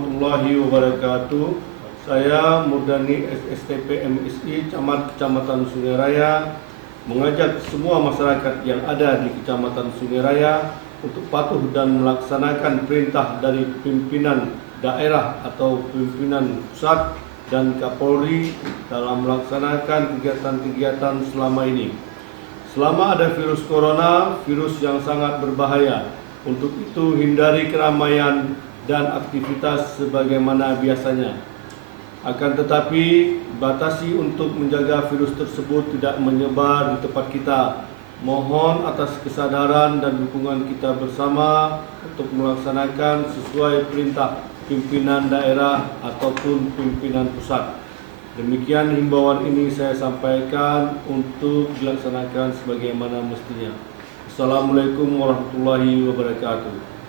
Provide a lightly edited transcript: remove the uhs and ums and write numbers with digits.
warahmatullahi wabarakatuh. Saya Murdani SSTP MSI Camat Kecamatan Sungai Raya mengajak semua masyarakat yang ada di Kecamatan Sungai Raya untuk patuh dan melaksanakan perintah dari pimpinan daerah atau pimpinan pusat dan Kapolri dalam melaksanakan kegiatan-kegiatan selama ini. Selama ada virus corona, virus yang sangat berbahaya. Untuk itu hindari keramaian dan aktivitas sebagaimana biasanya. Akan tetapi batasi untuk menjaga virus tersebut tidak menyebar di tempat kita. Mohon atas kesadaran dan dukungan kita bersama untuk melaksanakan sesuai perintah pimpinan daerah ataupun pimpinan pusat. Demikian himbauan ini saya sampaikan untuk dilaksanakan sebagaimana mestinya. Assalamualaikum warahmatullahi wabarakatuh.